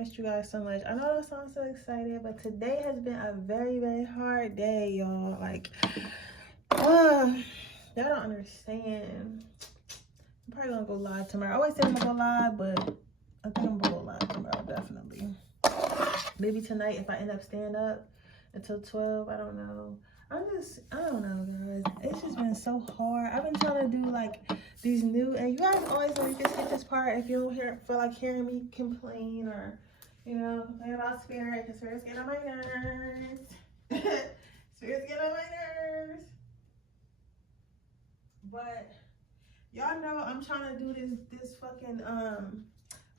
missed you guys so much. I know I sound so excited, but today has been a very, very hard day, y'all. Like, y'all don't understand. I'm probably gonna go live tomorrow. I always say I'm gonna go live, but I think I'm gonna go live tomorrow, definitely. Maybe tonight if I end up staying up until 12, I don't know. I don't know, guys. It's just been so hard. I've been trying to do like these new, and you guys always know you can skip this part if you don't feel like hearing me complain or, you know, complain about spirit, because spirits get on my nerves. Spirits get on my nerves. But y'all know I'm trying to do this fucking, I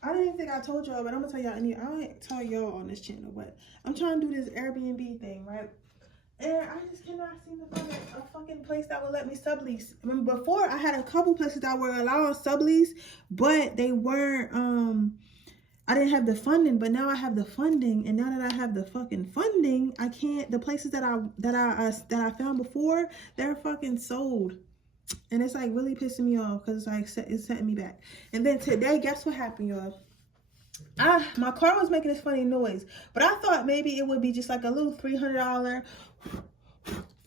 didn't even think I told y'all, but I'm gonna tell y'all, I ain't tell y'all on this channel, but I'm trying to do this Airbnb thing, right? And I just cannot seem to find a fucking place that would let me sublease. I mean, before I had a couple places that were allowing sublease, but they weren't, I didn't have the funding, but now I have the funding. And now that I have the fucking funding, I can't, the places that I found before, they're fucking sold. And it's like really pissing me off because it's like, it's setting me back. And then today, guess what happened, y'all? My car was making this funny noise, but I thought maybe it would be just like a little $300,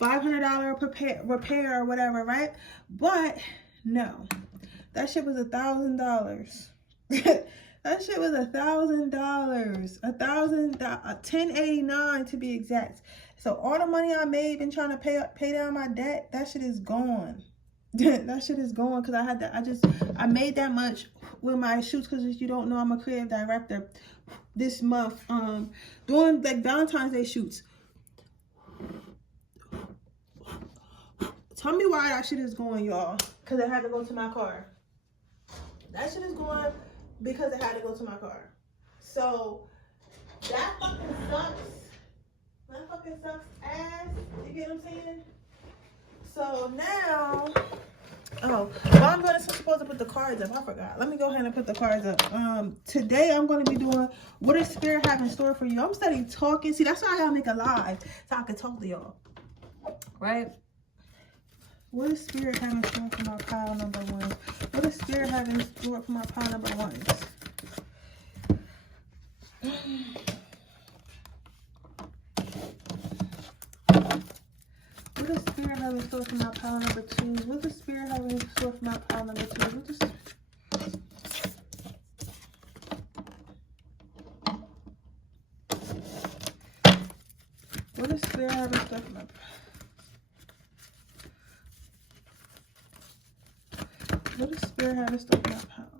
$500 repair or whatever, right? But no, that shit was $1,000. That shit was $1,000, $1,089 to be exact. So all the money I made and trying to pay down my debt, that shit is gone. That shit is gone because I made that much with my shoots, because if you don't know, I'm a creative director this month, doing like Valentine's Day shoots. Tell me why that shit is going, y'all. Because it had to go to my car. That shit is going because it had to go to my car. So that fucking sucks. That fucking sucks ass. You get what I'm saying? So now, while I'm going to supposed to put the cards up, I forgot. Let me go ahead and put the cards up. Today I'm going to be doing what does spirit have in store for you. I'm studying talking. See, that's why I gotta make a live so I can talk to y'all. Right? What does spirit have in store for my pile number one? What does spirit have in store for my pile number ones? What does spirit have in store for my pile number twos? What does spirit have in store for my pile number twos? What does spirit have in store for my pile? What does spirit have in store for my pile?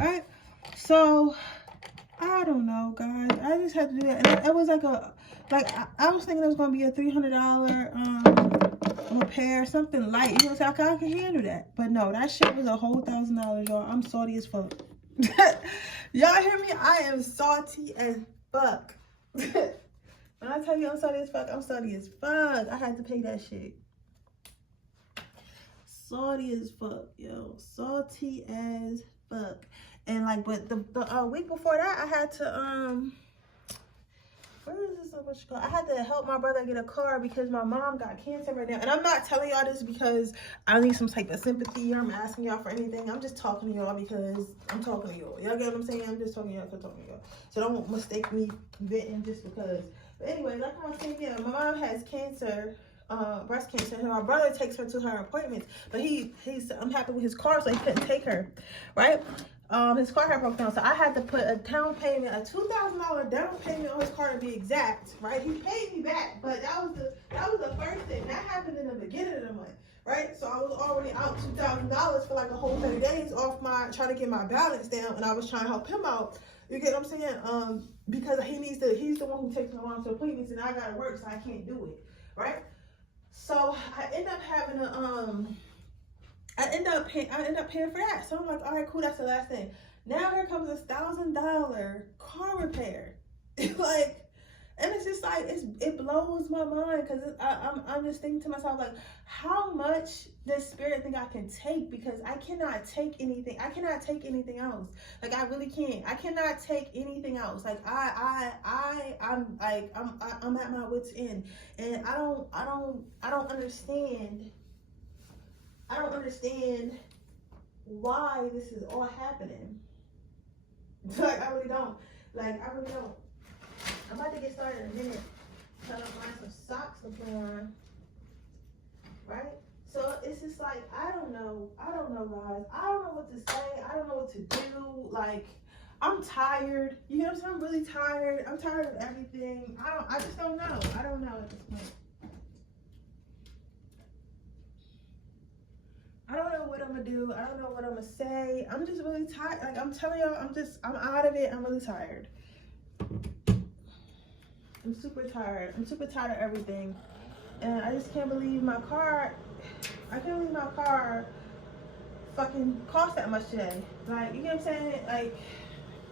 Alright, so I don't know, guys. I just had to do it, and it was like I was thinking it was gonna be a $300 repair, something light. You know, so I can handle that. But no, that shit was a whole $1,000, y'all. I'm salty as fuck. Y'all hear me? I am salty as fuck. When I tell you I'm salty as fuck, I'm salty as fuck. I had to pay that shit. Salty as fuck, yo. Salty as fuck. And like, but the week before that, I had to where is this? What you call? I had to help my brother get a car because my mom got cancer right now. And I'm not telling y'all this because I need some type of sympathy or I'm asking y'all for anything. I'm just talking to y'all because I'm talking to y'all. Y'all get what I'm saying? I'm just talking to y'all because I'm talking to y'all. So don't mistake me venting just because. But anyway, like I was saying, yeah, my mom has cancer. Breast cancer, and my brother takes her to her appointments, but he's unhappy with his car, so he couldn't take her, right? His car had broke down, so I had to put a down payment, a $2,000 down payment on his car to be exact, right? He paid me back, but that was the first thing that happened in the beginning of the month, right? So I was already out $2,000 for like a whole 30 days off trying to get my balance down, and I was trying to help him out. You get what I'm saying? Because he's the one who takes my mom to appointments, and I gotta work, so I can't do it, right? So I end up having I end up paying for that. So I'm like, all right, cool, that's the last thing. Now here comes a $1,000 car repair. Like, and it's just like, it blows my mind because I'm just thinking to myself, like, how much does spirit think I can take? Because I cannot take anything. I cannot take anything else. Like, I really can't. I cannot take anything else. Like, I'm at my wit's end, and I don't understand I don't understand why this is all happening. Like, I really don't. Like, I really don't. I'm about to get started in a minute. Trying to find some socks to put on. Right? So it's just like, I don't know, guys. I don't know what to say. I don't know what to do. Like, I'm tired. You know what I'm saying? I'm really tired. I'm tired of everything. I just don't know. I don't know at this point. I don't know what I'm gonna do. I don't know what I'm gonna say. I'm just really tired. Like, I'm telling y'all, I'm out of it. I'm really tired. I'm super tired. I'm super tired of everything. And I just can't believe my car, fucking cost that much today. Like, you know what I'm saying? Like,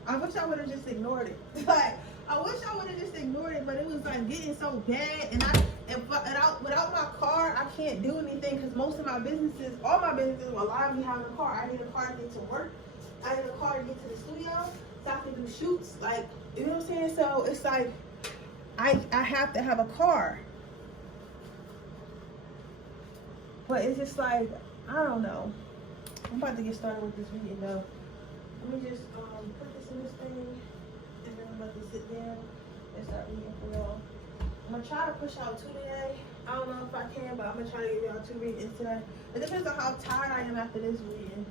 I wish I would have just ignored it. Like, I wish I would have just ignored it, but it was like getting so bad. And without my car, I can't do anything because most of my businesses, all my businesses rely on me having a car. I need a car to get to work. I need a car to get to the studio so I can do shoots. Like, you know what I'm saying? So it's like, I have to have a car. But it's just like, I don't know. I'm about to get started with this reading though. Let me just put this in this thing, and then I'm about to sit down and start reading for y'all. I'm gonna try to push out 2 today. I don't know if I can, but I'm gonna try to give y'all 2 readings today. It depends on how tired I am after this reading.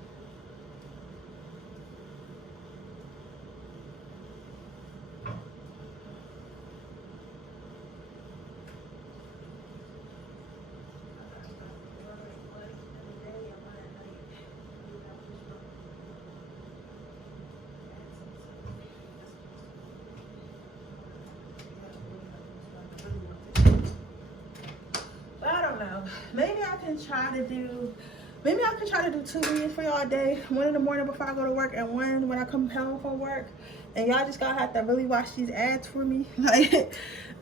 Maybe I can try to do 2 readings for y'all a day. 1 in the morning before I go to work, and 1 when I come home from work. And y'all just gotta have to really watch these ads for me. Like,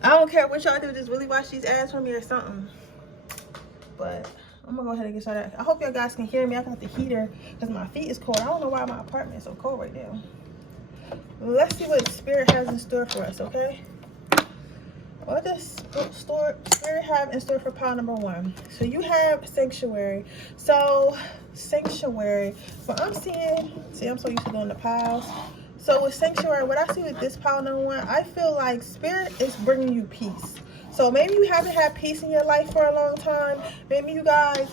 I don't care what y'all do, just really watch these ads for me or something. But I'm gonna go ahead and get started. I hope y'all guys can hear me. I got the heater because my feet is cold. I don't know why my apartment is so cold right now. Let's see what Spirit has in store for us, okay? What does Spirit have in store for pile number 1? So you have Sanctuary. So Sanctuary, what I'm seeing, see, I'm so used to doing the piles. So with Sanctuary, what I see with this pile number 1, I feel like Spirit is bringing you peace. So maybe you haven't had peace in your life for a long time. Maybe you guys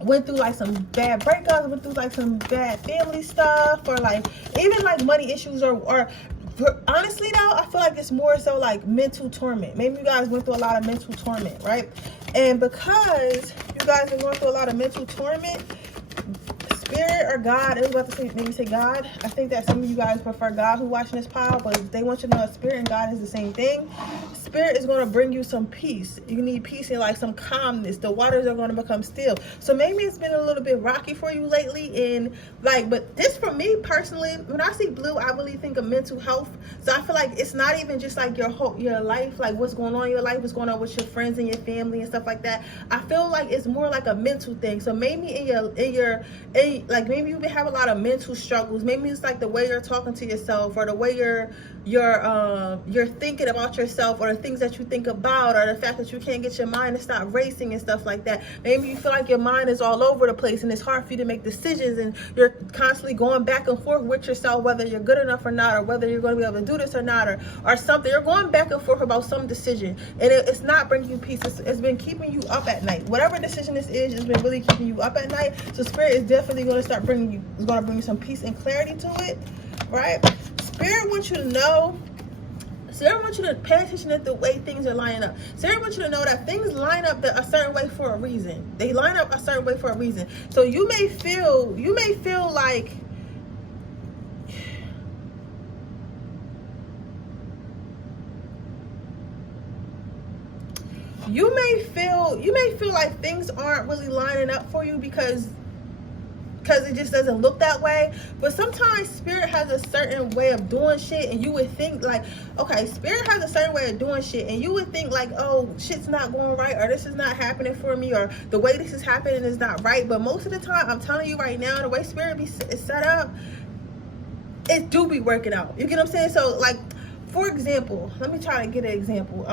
went through like some bad breakups, went through like some bad family stuff, or like even like money issues, or honestly though, I feel like it's more so like mental torment. Maybe you guys went through a lot of mental torment, right? And because you guys are going through a lot of mental torment, Spirit or God, I was about to say, maybe say God. I think that some of you guys prefer God who watching this pile, but they want you to know that Spirit and God is the same thing. Spirit is going to bring you some peace. You need peace and like some calmness. The waters are going to become still. So maybe it's been a little bit rocky for you lately, and like, but this for me personally, when I see blue, I really think of mental health. So I feel like it's not even just like your life, like what's going on in your life, what's going on with your friends and your family and stuff like that. I feel like it's more like a mental thing. So maybe like maybe you have a lot of mental struggles. Maybe it's like the way you're talking to yourself, or the way you're thinking about yourself, or the things that you think about, or the fact that you can't get your mind to stop racing and stuff like that. Maybe you feel like your mind is all over the place and it's hard for you to make decisions, and you're constantly going back and forth with yourself whether you're good enough or not, or whether you're going to be able to do this or not, or something. You're going back and forth about some decision, and it's not bringing you peace. It's been keeping you up at night. Whatever decision this is, it's been really keeping you up at night. So Spirit is definitely going to start bring you some peace and clarity to it, right? Spirit wants you to know, Spirit wants you to pay attention to the way things are lining up. Spirit wants you to know that things line up a certain way for a reason. They line up a certain way for a reason. So you may feel like you may feel like things aren't really lining up for you because it just doesn't look that way. But sometimes Spirit has a certain way of doing shit, and you would think like, okay, Spirit has a certain way of doing shit, and you would think like, oh, shit's not going right, or this is not happening for me, or the way this is happening is not right. But most of the time, I'm telling you right now, the way Spirit is set up, it do be working out. You get what I'm saying? So like, for example, let me try to get an example.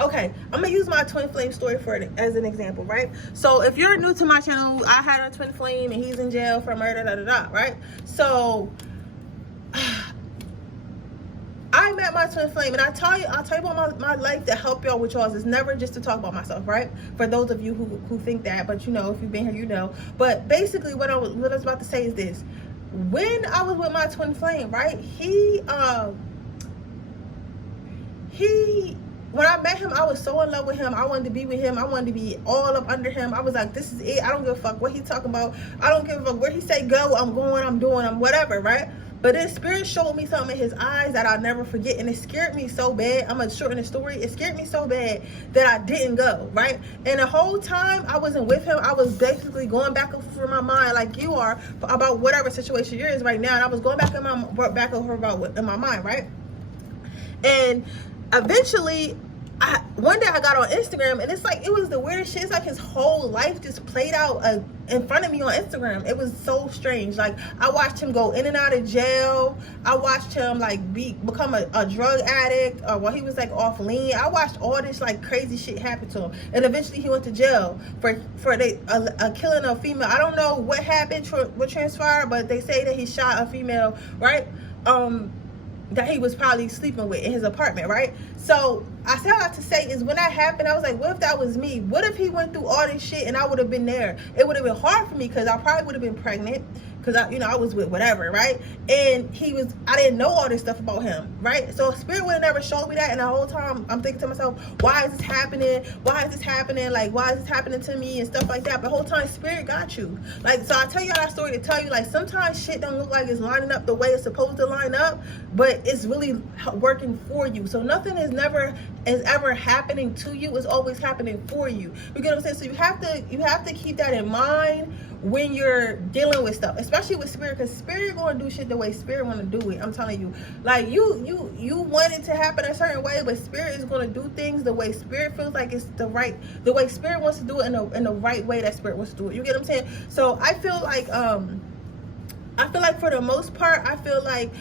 Okay, I'm gonna use my twin flame story for it as an example, right? So if you're new to my channel, I had a twin flame and he's in jail for murder, right? So I met my twin flame, and I'll tell you about my life to help y'all with y'all. It's never just to talk about myself, right? For those of you who think that, but you know, if you've been here, you know. But basically, what I was about to say is this: when I was with my twin flame, right? When I met him, I was so in love with him. I wanted to be with him. I wanted to be all up under him. I was like, this is it. I don't give a fuck what he talking about. I don't give a fuck where he say go. I'm going. I'm doing. I'm whatever, right? But his spirit showed me something in his eyes that I'll never forget, and it scared me so bad. I'm gonna shorten the story. It scared me so bad that I didn't go, right? And the whole time I wasn't with him, I was basically going back over my mind, like you are, about whatever situation you're in right now. And I was going back over in my mind, right? And eventually, one day I got on Instagram, and it's like, it was the weirdest shit. It's like his whole life just played out in front of me on Instagram. It was so strange. Like, I watched him go in and out of jail. I watched him like become a drug addict, or while he was like off lean. I watched all this like crazy shit happen to him, and eventually he went to jail for killing a female. I don't know what happened, what transpired, but they say that he shot a female, right? That he was probably sleeping with in his apartment, right? So I said all that to say is, when that happened, I was like, what if that was me? What if he went through all this shit and I would have been there? It would have been hard for me, because I probably would have been pregnant, because I was with whatever, right? And I didn't know all this stuff about him, right? So spirit would have never showed me that. And the whole time I'm thinking to myself, why is this happening? Why is this happening? Like, why is this happening to me and stuff like that? But the whole time spirit got you. Like, so I tell you that story to tell you, like, sometimes shit don't look like it's lining up the way it's supposed to line up, but it's really working for you. So nothing is ever happening to you. It's always happening for you. You get what I'm saying? So you have to keep that in mind when you're dealing with stuff, especially with spirit, because spirit gonna do shit the way spirit want to do it. I'm telling you, like, you want it to happen a certain way, but spirit is gonna do things the way spirit feels like it's the way spirit wants to do it, in the right way that spirit wants to do it. You get what I'm saying? So I feel like for the most part, I feel like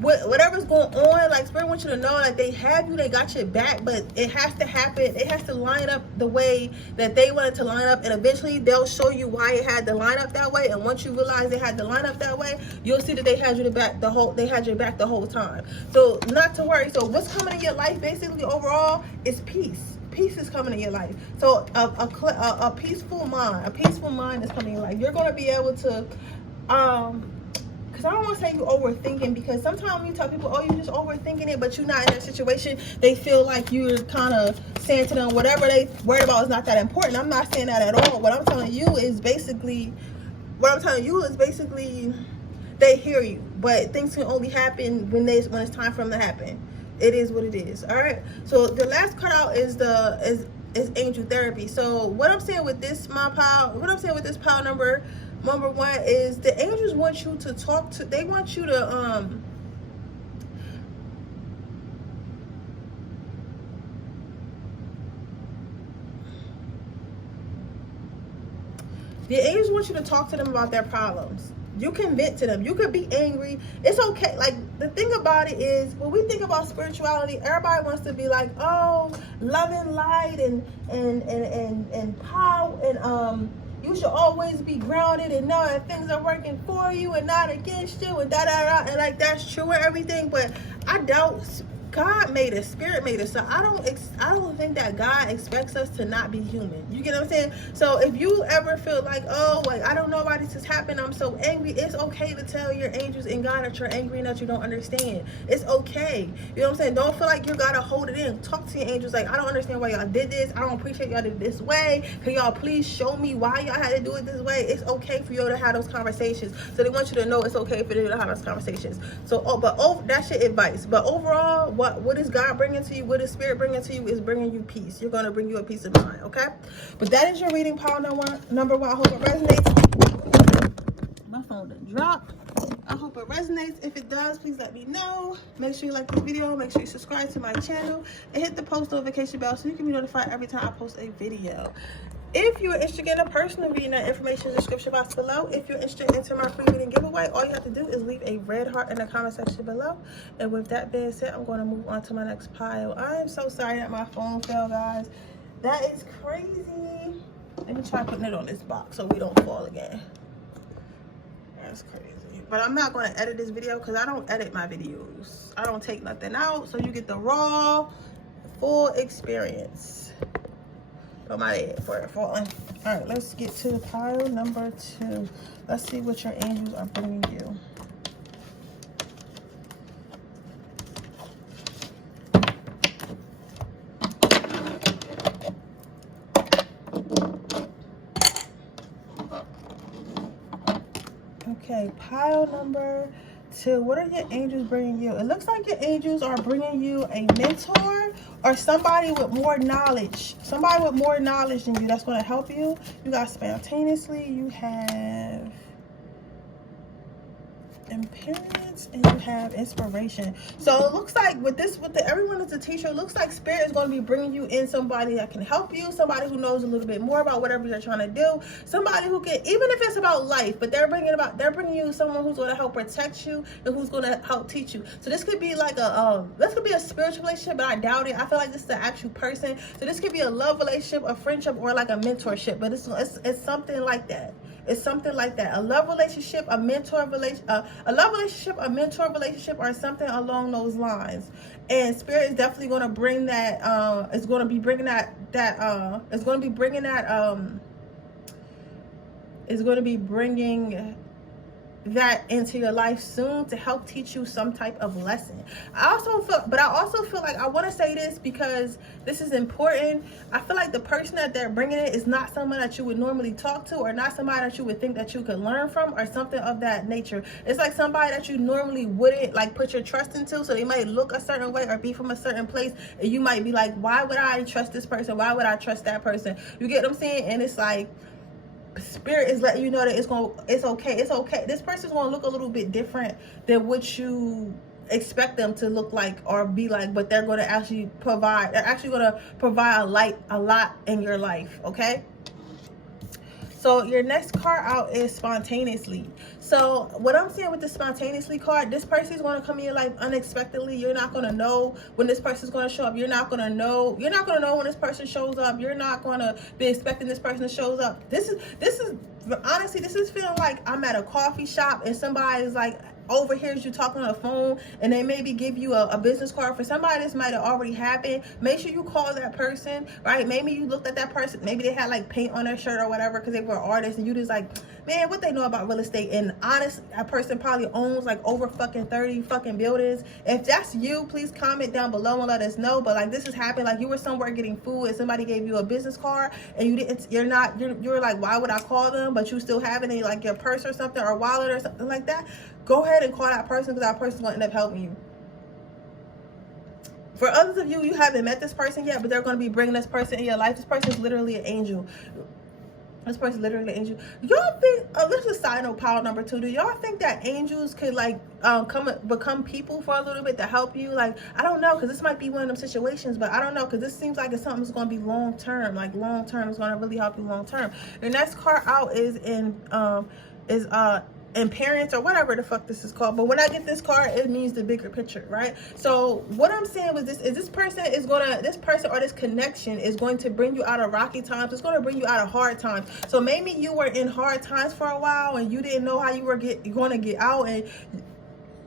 whatever's going on, like, spirit wants you to know, like, they have you, they got your back, but it has to happen. It has to line up the way that they want it to line up, and eventually they'll show you why it had to line up that way. And once you realize they had to line up that way, you'll see that they had your back the whole time. So not to worry. So what's coming in your life basically overall is peace. Peace is coming in your life. So a peaceful mind is coming in your life. You're going to be able to because I don't want to say you overthinking, because sometimes when you tell people, oh, you're just overthinking it, but you're not in that situation, they feel like you're kind of saying to them whatever they worried about is not that important. I'm not saying that at all. What I'm telling you is basically they hear you, but things can only happen when it's time for them to happen. It is what it is. All right. So the last cutout is angel therapy. So what I'm saying with this pile number one is, the angels want you to talk to, they want you to the angels want you to talk to them about their problems. You can vent to them. You could be angry. It's okay. Like, the thing about it is, when we think about spirituality, everybody wants to be like, oh, love and light and power, and you should always be grounded and know that things are working for you and not against you, and and like, that's true and everything. But I doubt God made us, spirit made us. So I don't think that God expects us to not be human. You get what I'm saying? So if you ever feel like, oh, like, I don't know why this has happened, I'm so angry, it's okay to tell your angels and God that you're angry and that you don't understand. It's okay. You know what I'm saying? Don't feel like you gotta hold it in. Talk to your angels like, I don't understand why y'all did this. I don't appreciate y'all did it this way. Can y'all please show me why y'all had to do it this way? It's okay for you to have those conversations. So they want you to know it's okay for you to have those conversations. So, that's your advice. But overall, what is God bringing to you? What is spirit bringing to you? Is bringing you peace. You're going to bring you a peace of mind, okay? But that is your reading, pile number one. I hope it resonates. My phone done dropped. I hope it resonates. If it does, please let me know. Make sure you like this video. Make sure you subscribe to my channel and hit the post notification bell so you can be notified every time I post a video. If you're interested in a personal reading, that information in the description box below. If you're interested in entering my free reading giveaway, all you have to do is leave a red heart in the comment section below. And with that being said, I'm going to move on to my next pile. I am so sorry that my phone fell, guys. That is crazy. Let me try putting it on this box so we don't fall again. That's crazy. But I'm not going to edit this video because I don't edit my videos. I don't take nothing out, so you get the raw, full experience. Oh my head for it falling. All right, let's get to pile number 2. Let's see what your angels are bringing you. Okay, pile number 2. What are your angels bringing you? It looks like your angels are bringing you a mentor or somebody with more knowledge. Somebody with more knowledge than you that's going to help you. You got spontaneously. You have imperience and you have inspiration. So it looks like with everyone is a teacher, it looks like spirit is going to be bringing you in somebody that can help you, somebody who knows a little bit more about whatever you're trying to do, somebody who can, even if it's about life, but they're bringing you someone who's going to help protect you and who's going to help teach you. So this could be like this could be a spiritual relationship, but I doubt it. I feel like this is an actual person. So this could be a love relationship, a friendship, or like a mentorship, but it's something like that. It's something like that. A love relationship, a mentor relationship, a love relationship, a mentor relationship, or something along those lines. And spirit is definitely going to bring that. It's going to be bringing that. It's going to be bringing that. It's going to be bringing that into your life soon to help teach you some type of lesson. I also feel like I want to say this because this is important. I feel like the person that they're bringing it is not someone that you would normally talk to, or not somebody that you would think that you could learn from, or something of that nature. It's like somebody that you normally wouldn't like put your trust into. So they might look a certain way or be from a certain place, and you might be like, why would I trust this person? Why would I trust that person? You get what I'm saying? And it's like, spirit is letting you know that it's okay. This person's going to look a little bit different than what you expect them to look like or be like, but they're going to actually provide. They're actually going to provide a lot in your life. Okay. So your next card out is spontaneously. So what I'm seeing with the spontaneously card, this person is going to come in your life unexpectedly. You're not going to know when this person is going to show up. You're not going to know when this person shows up. You're not going to be expecting this person to show up. This is honestly, this is feeling like I'm at a coffee shop and somebody's like overhears you talking on the phone, and they maybe give you a business card. For somebody, this might have already happened. Make sure you call that person, right? Maybe you looked at that person, maybe they had like paint on their shirt or whatever because they were artists, and you just like, man, what they know about real estate? And honestly, that person probably owns like over fucking 30 fucking buildings. If that's you, please comment down below and let us know. But like, this has happened. Like, you were somewhere getting food and somebody gave you a business card, and you're like, why would I call them? But you still have it in like your purse or something, or wallet or something like that. Go ahead and call that person, because that person's going to end up helping you. For others of you, you haven't met this person yet, but they're going to be bringing this person in your life. This person is literally an angel. This person is literally an angel. Do y'all think, this is side note, pile number 2. Do y'all think that angels could like become people for a little bit to help you? Like, I don't know, because this might be one of them situations, but I don't know, because this seems like it's something that's going to be long term. Like, long term is going to really help you long term. Your next card out is in parents, or whatever the fuck this is called. But when I get this card, it means the bigger picture, right? So what I'm saying was this person or this connection is going to bring you out of rocky times. It's going to bring you out of hard times. So maybe you were in hard times for a while and you didn't know how you were going to get out, and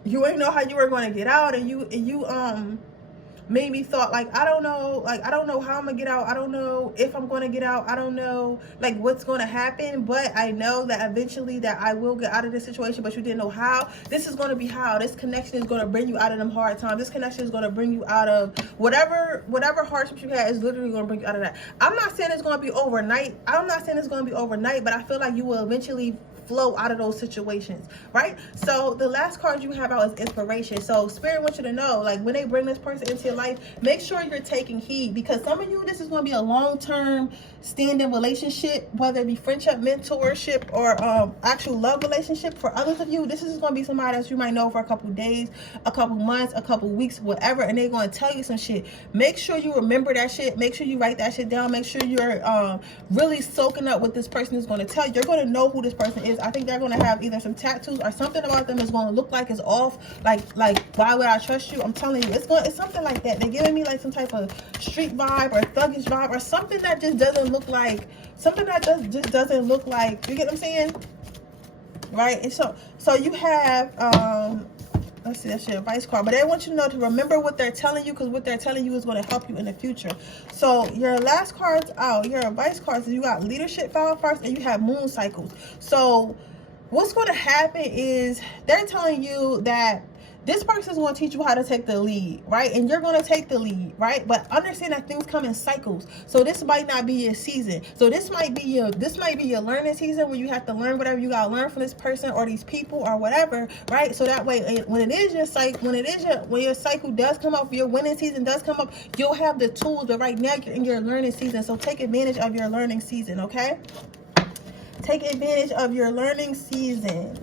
you didn't know how you were going to get out, and you maybe thought like, I don't know how I'm gonna get out. I don't know if I'm gonna get out. I don't know like what's gonna happen, but I know that eventually that I will get out of this situation, but you didn't know how. This is gonna be how. This connection is gonna bring you out of them hard times. This connection is gonna bring you out of whatever hardships you had. Is literally gonna bring you out of that. I'm not saying it's gonna be overnight. But I feel like you will eventually flow out of those situations, right? So the last card you have out is inspiration. So Spirit wants you to know, like, when they bring this person into your life, make sure you're taking heed, because some of you, this is going to be a long-term standing relationship, whether it be friendship, mentorship, or actual love relationship. For others of you, this is going to be somebody that you might know for a couple days, a couple months, a couple weeks, whatever, and they're going to tell you some shit. Make sure you remember that shit. Make sure you write that shit down. Make sure you're really soaking up what this person is going to tell you. You're going to know who this person is. I think they're going to have either some tattoos or something about them is going to look like it's off. Like why would I trust you? I'm telling you, it's something like that. They're giving me like some type of street vibe or thuggish vibe or something that just doesn't look like, something that just doesn't look like, you get what I'm saying? Right? And so you have let's see, that's your advice card, but I want you to know to remember what they're telling you, because what they're telling you is going to help you in the future. So your last cards out, your advice cards, you got leadership power first, and you have moon cycles. So what's going to happen is they're telling you that this person is going to teach you how to take the lead, right? And you're going to take the lead, right? But understand that things come in cycles. So this might not be your season. So this might be your learning season, where you have to learn whatever you got to learn from this person or these people or whatever, right? So that way, when your cycle does come up, your winning season does come up, you'll have the tools. But right now you're in your learning season. So take advantage of your learning season, okay? Take advantage of your learning season.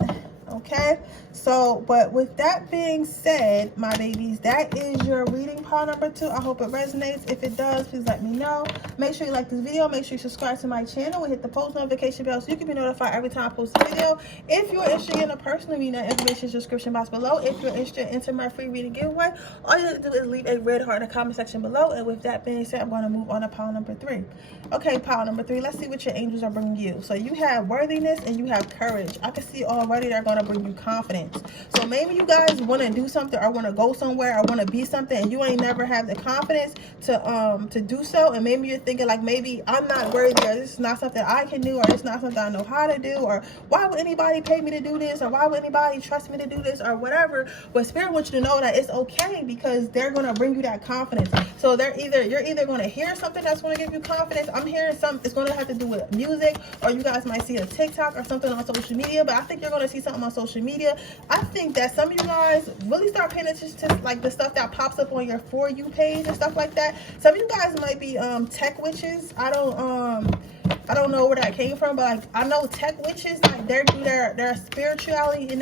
Okay, so but with that being said, my babies, that is your reading pile number 2. I hope it resonates. If it does, please let me know. Make sure you like this video. Make sure you subscribe to my channel and hit the post notification bell so you can be notified every time I post a video. If you're interested in a personal reading, that information is in the description box below. If you're interested in entering my free reading giveaway, all you have to do is leave a red heart in the comment section below. And with that being said, I'm going to move on to pile number 3. Okay, pile number 3. Let's see what your angels are bringing you. So you have worthiness and you have courage. I can see already they're going to bring you confidence. So maybe you guys want to do something or want to go somewhere or want to be something, and you ain't never have the confidence to do so. And maybe you're thinking like, maybe I'm not worthy, or this is not something I can do, or it's not something I know how to do, or why would anybody pay me to do this, or why would anybody trust me to do this, or whatever. But Spirit wants you to know that it's okay, because they're going to bring you that confidence. So you're either going to hear something that's going to give you confidence. I'm hearing something, it's going to have to do with music, or you guys might see a TikTok or something on social media. But I think you're going to see something on social media. I think that some of you guys really start paying attention to like the stuff that pops up on your For You page and stuff like that. Some of you guys might be tech witches. I don't know where that came from, but like I know tech witches, like they do their spirituality and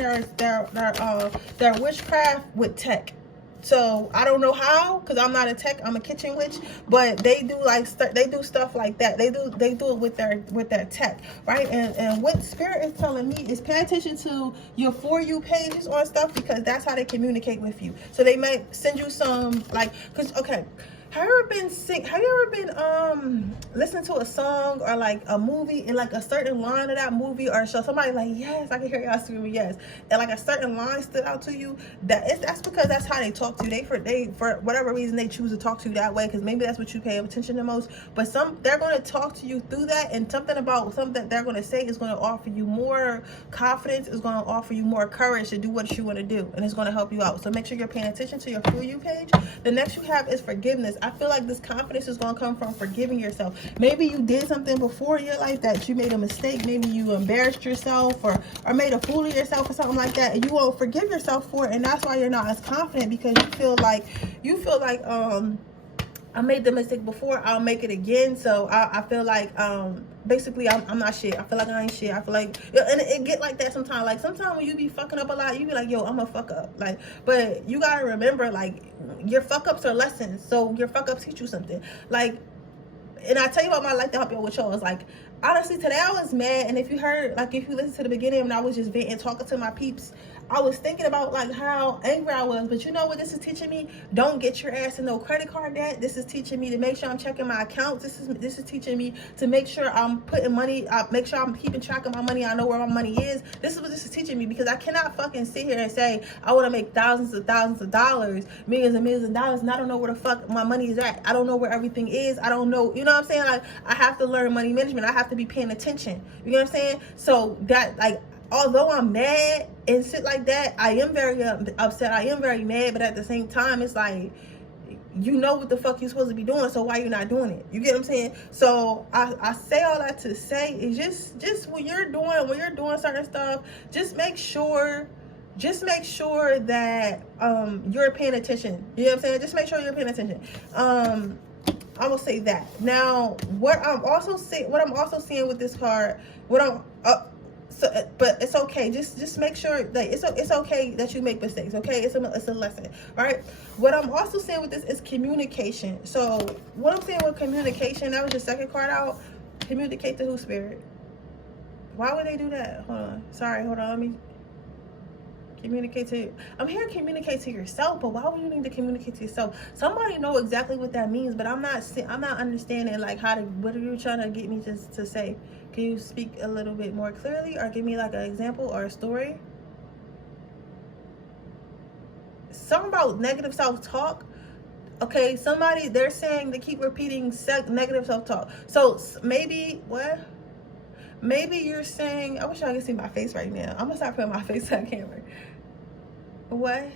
their witchcraft with tech. So I don't know how, because I'm not a tech, I'm a kitchen witch, but they do they do stuff like that. They do it with their tech, right? And what Spirit is telling me is pay attention to your For You pages on stuff, because that's how they communicate with you. So they might send you some okay. Have you ever been listening to a song or like a movie, and like a certain line of that movie or show, somebody like, yes, I can hear y'all screaming yes, and like a certain line stood out to you? That's because that's how they talk to you. They for whatever reason they choose to talk to you that way, because maybe that's what you pay attention to most. But they're going to talk to you through that, and something that they're going to say is going to offer you more confidence, is going to offer you more courage to do what you want to do, and it's going to help you out. So make sure you're paying attention to your For You page. The next you have is forgiveness. I feel like this confidence is going to come from forgiving yourself. Maybe you did something before in your life that you made a mistake. Maybe you embarrassed yourself or made a fool of yourself or something like that, and you won't forgive yourself for it, and that's why you're not as confident, because you feel like I made the mistake before, I'll make it again. So I feel like basically I'm not shit. I feel like I ain't shit. I feel like, and it get like that sometimes. Like sometimes when you be fucking up a lot, you be like, yo, I'm a fuck up. Like, but you gotta remember, like, your fuck ups are lessons. So your fuck ups teach you something. Like, and I tell you about my life to help you with yours. Like, honestly, today I was mad, and if you listen to the beginning when I was just venting, talking to my peeps, I was thinking about like how angry I was. But you know what this is teaching me? Don't get your ass in no credit card debt. This is teaching me to make sure I'm checking my accounts. This is teaching me to make sure I'm putting money, make sure I'm keeping track of my money. I know where my money is. This is what this is teaching me, because I cannot fucking sit here and say I want to make thousands of dollars, millions and millions of dollars, and I don't know where the fuck my money is at. I don't know where everything is. I don't know, you know what I'm saying? Like, I have to learn money management. I have to be paying attention. You know what I'm saying? So that, like, although I'm mad and shit like that, I am very upset. I am very mad, but at the same time, it's like, you know what the fuck you're supposed to be doing, so why you're not doing it? You get what I'm saying? So I say all that to say is just when you're doing certain stuff, just make sure that you're paying attention. You know what I'm saying? Just make sure you're paying attention. I will say that. Now, what I'm also seeing with this card, but it's okay. Just make sure that it's okay that you make mistakes. Okay, it's a lesson, right? What I'm also saying with this is communication. So what I'm saying with communication, that was your second card out. Communicate to who, Spirit? Why would they do that? Hold on. Sorry. Hold on. Let me communicate to you. I'm here to communicate to yourself, but why would you need to communicate to yourself? Somebody know exactly what that means, but I'm not understanding like what are you trying to get me to say? Can you speak a little bit more clearly, or give me like an example or a story? Something about negative self-talk. Okay, they're saying they keep repeating negative self-talk. So maybe what? Maybe you're saying, I wish y'all could see my face right now. I'm gonna start putting my face on camera. What?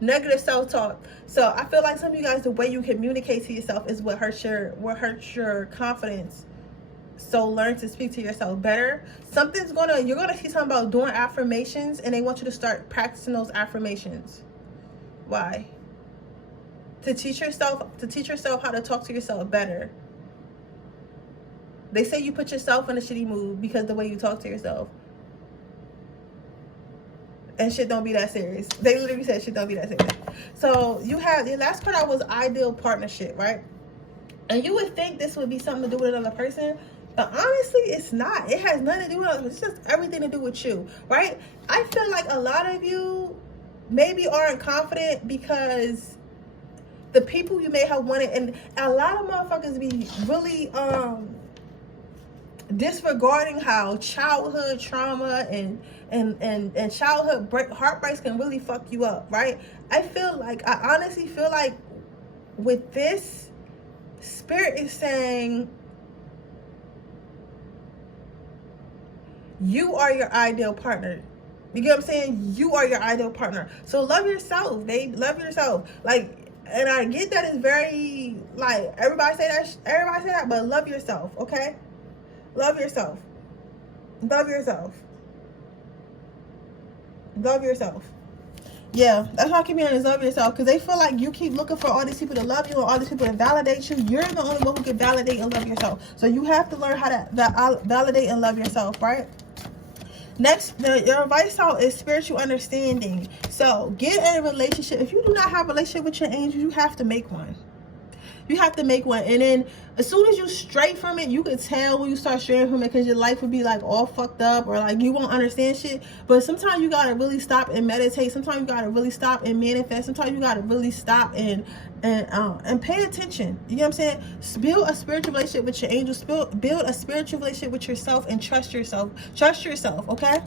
Negative self-talk. So I feel like some of you guys, the way you communicate to yourself is what hurts your confidence. So learn to speak to yourself better. You're gonna see something about doing affirmations, and they want you to start practicing those affirmations. Why? To teach yourself how to talk to yourself better. They say you put yourself in a shitty mood because the way you talk to yourself. And shit don't be that serious. They literally said shit don't be that serious. So you have, your last card out was ideal partnership, right? And you would think this would be something to do with another person, but honestly, it's not. It has nothing to do with others. It's just everything to do with you, right? I feel like a lot of you maybe aren't confident because the people you may have wanted, and a lot of motherfuckers be really disregarding how childhood trauma and childhood heartbreaks can really fuck you up, right? I honestly feel like with this, Spirit is saying you are your ideal partner. You get what I'm saying? You are your ideal partner. So love yourself, babe. Love yourself. Like, and I get that it's very, like, everybody say that, but love yourself, okay? Love yourself. Love yourself. Love yourself. Yeah, that's why I keep hearing is love yourself, because they feel like you keep looking for all these people to love you and all these people to validate you. You're the only one who can validate and love yourself. So you have to learn how to validate and love yourself, right? Next, your advice out is spiritual understanding. So get in a relationship. If you do not have a relationship with your angels, you have to make one. You have to make one. And then as soon as you stray from it, you can tell when you start straying from it, because your life would be like all fucked up, or like you won't understand shit. But sometimes you gotta really stop and meditate. Sometimes you gotta really stop and manifest. Sometimes you gotta really stop and pay attention. You know what I'm saying? Build a spiritual relationship with your angels. Build a spiritual relationship with yourself, and trust yourself. Trust yourself, okay?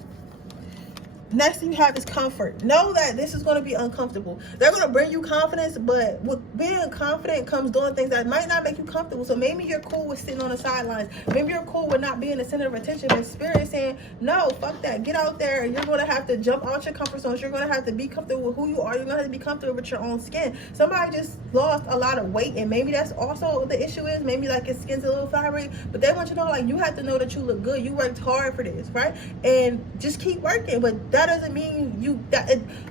Next thing you have is comfort. Know that this is going to be uncomfortable. They're going to bring you confidence, but with being confident comes doing things that might not make you comfortable. So maybe you're cool with sitting on the sidelines. Maybe you're cool with not being the center of attention. But Spirit is saying, no, fuck that. Get out there. You're going to have to jump out your comfort zones. You're going to have to be comfortable with who you are. You're going to have to be comfortable with your own skin. Somebody just lost a lot of weight, and maybe that's also what the issue is. Maybe like his skin's a little fiery, but they want you to know, like, you have to know that you look good. You worked hard for this, right? And just keep working. But that doesn't mean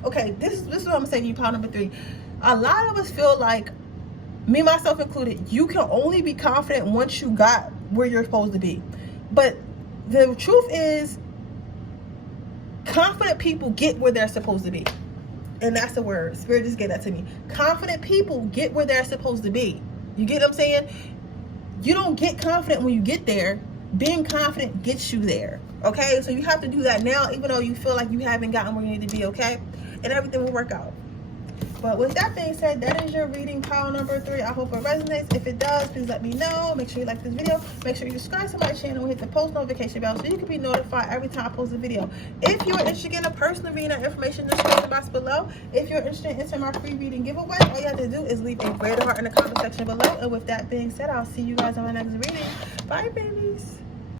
okay, this is what I'm saying to you, pile number 3. A lot of us feel like, me myself included, you can only be confident once you got where you're supposed to be. But the truth is, confident people get where they're supposed to be. And that's the word. Spirit just gave that to me. Confident people get where they're supposed to be. You get what I'm saying? You don't get confident when you get there. Being confident gets you there. Okay, so you have to do that now, even though you feel like you haven't gotten where you need to be, okay? And everything will work out. But with that being said, that is your reading, pile number 3. I hope it resonates. If it does, please let me know. Make sure you like this video. Make sure you subscribe to my channel and hit the post notification bell so you can be notified every time I post a video. If you're interested in a personal reading, that information in the description box below. If you're interested in entering my free reading giveaway, all you have to do is leave a greater heart in the comment section below. And with that being said, I'll see you guys on my next reading. Bye, babies.